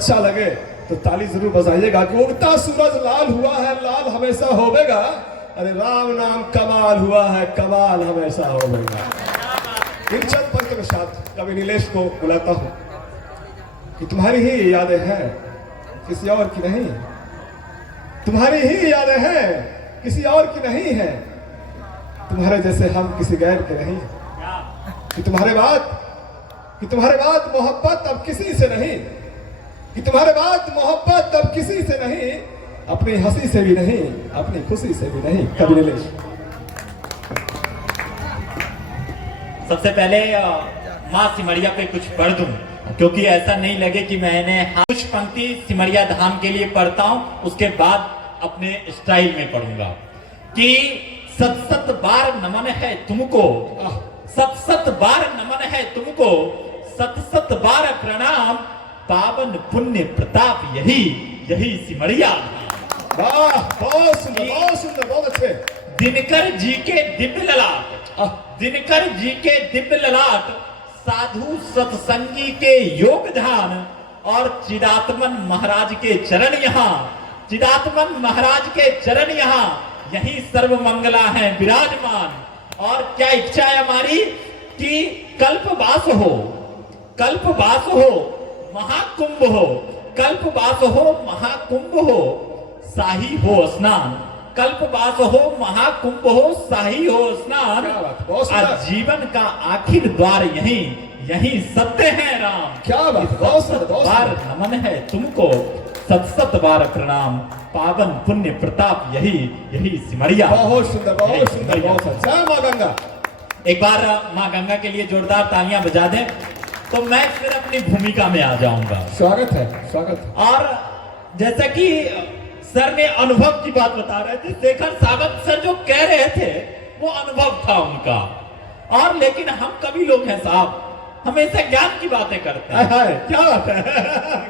अच्छा लगे तो ताली जरूर बजाइएगा कि उगता सूरज लाल हुआ है, लाल हमेशा होवेगा। अरे राम नाम कमाल हुआ है, कमाल हमेशा होवेगा। इन चंद पंक्तियों के साथ कवि नीलेश को बुलाता हूं कि तुम्हारी ही यादें हैं, किसी और की नहीं। तुम्हारी ही यादें हैं, किसी और की नहीं है। तुम्हारे जैसे हम किसी गैर के नहीं। कि तुम्हारे बाद मोहब्बत अब किसी से नहीं। कि तुम्हारे बाद मोहब्बत अब किसी से नहीं, अपनी हंसी से भी नहीं, अपनी खुशी से भी नहीं। कवि नीलेश। सबसे पहले माँ सिमरिया पे कुछ पढ़ दूं, क्योंकि ऐसा नहीं लगे कि मैंने कुछ पंक्ति सिमरिया धाम के लिए पढ़ता हूं, उसके बाद अपने स्टाइल में पढ़ूंगा कि सत सत बार नमन है तुमको, सत सत बार नमन है तुमको, सत सत बार प्रणाम, पावन पुण्य प्रताप यही यही सिमरिया। वाह, बहुत सुंदर, बहुत सुंदर, बहुत अच्छे। दिनकर जी के दिव्य ललाट, दिनकर जी के दिव्य ललाट, साधु सत्संगी के योग ध्यान, और चिदात्मन महाराज के चरण यहाँ, चिदात्मन महाराज के चरण यहाँ, यही सर्व मंगला है विराजमान। और क्या इच्छा है हमारी कि कल्पवास हो, कल्पवास हो, महाकुंभ हो, कल्पवास हो, महाकुंभ हो, शाही हो स्नान, कल्पवास हो, महाकुंभ हो, शाही हो स्नान, और जीवन का आखिर द्वार यही यही सत्य है राम। क्या बात, बहुत सुंदर, बहुत बार नमन है तुमको, सत सत बार प्रणाम, पावन पुण्य प्रताप यही यही सिमरिया। बहुत सुंदर, बहुत सुंदर, बहुत अच्छा। माँ गंगा। एक बार माँ गंगा के लिए जोरदार तालियां बजा दें तो मैं फिर अपनी भूमिका में आ जाऊंगा। स्वागत है, स्वागत है। और जैसा कि सर ने अनुभव की बात बता रहे थे, शेखर सावंत सर जो कह रहे थे वो अनुभव था उनका। और लेकिन हम कभी लोग हैं साहब, हमेशा ज्ञान की बातें करते हैं। क्या बात है।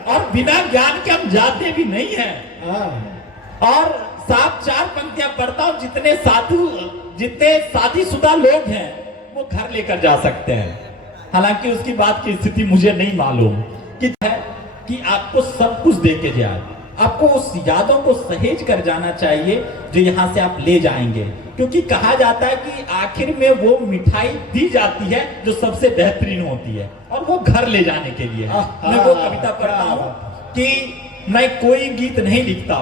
और बिना ज्ञान के हम जाते भी नहीं हैं। और साहब चार पंक्तियां पढ़ता हूं, जितने शादीशुदा लोग हैं वो घर लेकर जा सकते हैं। हालांकि उसकी बात की स्थिति मुझे नहीं मालूम कि है कि आपको सब कुछ दे के जाए, आपको उस यादों को सहेज कर जाना चाहिए जो यहाँ से आप ले जाएंगे। क्योंकि कहा जाता है कि आखिर में वो मिठाई दी जाती है जो सबसे बेहतरीन होती है, और वो घर ले जाने के लिए। मैं वो कविता पढ़ता हूँ कि मैं कोई गीत नहीं लिखता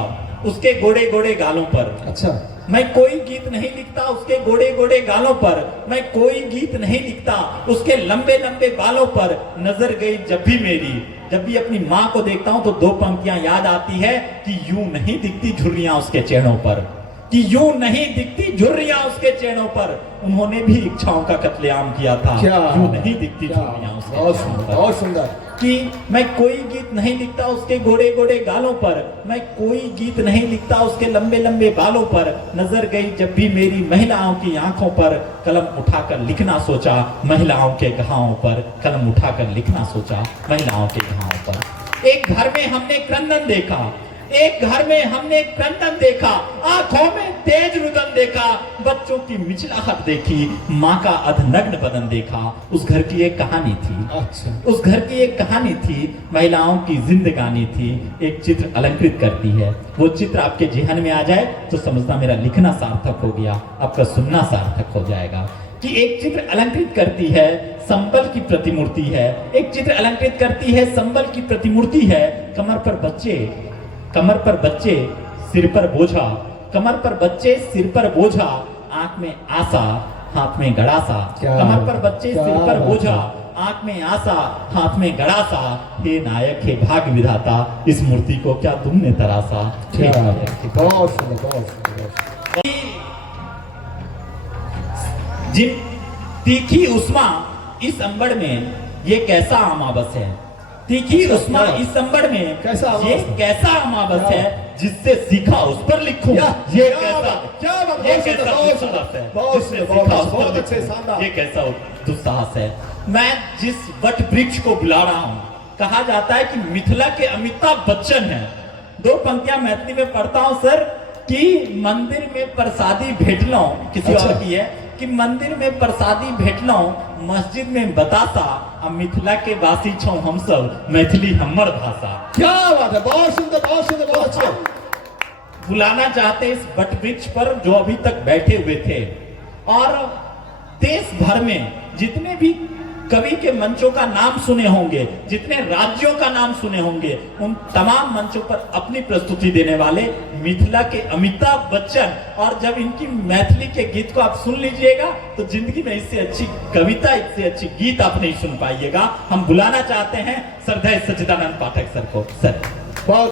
उसके गोड़े गोड़े गालों पर। अच्छा। मैं कोई गीत नहीं लिखता उसके गोड़े गोड़े गालों पर, मैं कोई गीत नहीं लिखता उसके लंबे लंबे बालों पर। नजर गई जब भी मेरी, जब भी अपनी माँ को देखता हूं तो दो पंक्तियां याद आती है कि यूं नहीं दिखती झुर्रियां उसके चेहरों पर, कि यूं नहीं दिखती झुर्रियां उसके चेहरों पर। उन्होंने भी इच्छाओं का कत्लेआम किया था, यूं नहीं दिखती झुर्रियां उसके चेहरों पर। बहुत सुंदर। कि मैं कोई गीत नहीं लिखता उसके गोड़े गोड़े गालों पर, मैं कोई गीत नहीं लिखता उसके लंबे लंबे बालों पर। नजर गई जब भी मेरी महिलाओं की आंखों पर, कलम उठाकर लिखना सोचा महिलाओं के घावों पर, कलम उठाकर लिखना सोचा महिलाओं के घावों पर। एक घर में हमने क्रंदन देखा, एक घर में हमने क्रंदन देखा, आंखों में तेज रुदन देखा, बच्चों की मिचलाहट देखी, माँ का अधनग्न बदन देखा। उस घर की एक कहानी थी। अच्छा। उस घर की एक कहानी थी, महिलाओं की जिंदगानी थी। एक चित्र अलंकृत करती है, वो चित्र आपके जेहन में आ जाए तो समझना मेरा लिखना सार्थक हो गया, आपका सुनना सार्थक हो जाएगा। कि एक चित्र अलंकृत करती है, संबल की प्रतिमूर्ति है। एक चित्र अलंकृत करती है, संबल की प्रतिमूर्ति है। कमर पर बच्चे, कमर पर बच्चे, सिर पर बोझा, कमर पर बच्चे, सिर पर बोझा, आंख में आशा, हाथ में गड़ासा। कमर पर बच्चे, सिर पर बोझा, आंख में आशा, हाथ में गड़ासा। हे नायक, हे भाग्य विधाता, इस मूर्ति को क्या तुमने तरासा। बहुत सुंदर, बहुत सुंदर। जिन तीखी उस्मा इस अंबड़ में ये कैसा अमावस है, तीखी उस्मा इस अंबड़ में ये कैसा अमावस है, जिससे सीखा उस पर लिखूं। ये कैसा दुस्साहस है। मैं जिस वट वृक्ष को बुला रहा हूँ, कहा जाता है कि मिथिला के अमिताभ बच्चन है। दो पंक्तियां मैथिली में पढ़ता हूँ सर कि मंदिर में प्रसादी भेटलो, किसी और की है कि मंदिर में प्रसादी भेटलो, मस्जिद में बतासा आ मिथिला के वासी छौ हम सब मैथिली हमर भाषा। क्या बात है, बहुत सुंदर, बहुत सुंदर, बहुत अच्छा। बुलाना चाहते इस वटवृक्ष पर जो अभी तक बैठे हुए थे, और देश भर में जितने भी कवि के मंचों का नाम सुने होंगे, जितने राज्यों का नाम सुने होंगे, उन तमाम मंचों पर अपनी प्रस्तुति देने वाले मिथिला के अमिताभ बच्चन। और जब इनकी मैथिली के गीत को आप सुन लीजिएगा तो जिंदगी में इससे अच्छी कविता, इससे अच्छी गीत आप नहीं सुन पाइएगा। हम बुलाना चाहते हैं श्रद्धेय सच्चिदानंद पाठक सर को। सर बहुत